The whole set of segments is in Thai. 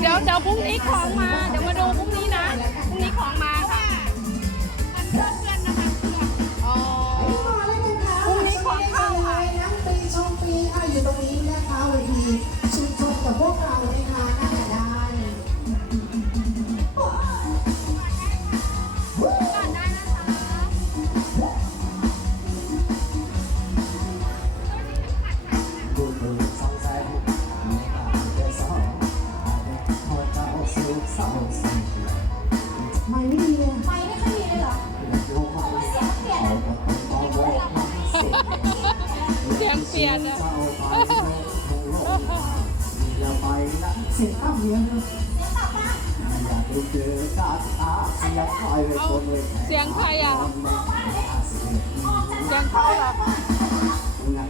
เดี๋ยวเดี๋ยวพรุ่งนี้ของมา เดี๋ยวมาดูพรุ่งนี้นะ พรุ่งนี้ของมา ไม่ไม่ดีเลยไม่ไม่ค่อยมีเลยเหรอโยกมาเอาแต่คนมองว่าเสียงเสียงเปลี่ยนอะเจ้าไปทั้งโลกอย่าไปนะเสียงต่ำเลี้ยงเลยอยากดูเจอการอาเสียงคอยเลยคนเลยเสียงใครอะเสียงเสียงเขาเหรองั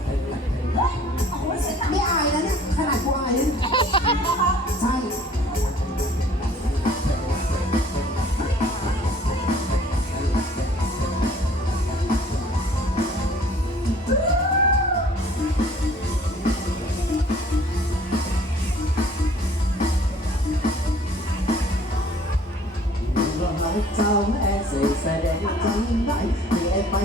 เรื่องรักเจ้าแม่สื่อแสดงใจไหนที่ไอ้ไป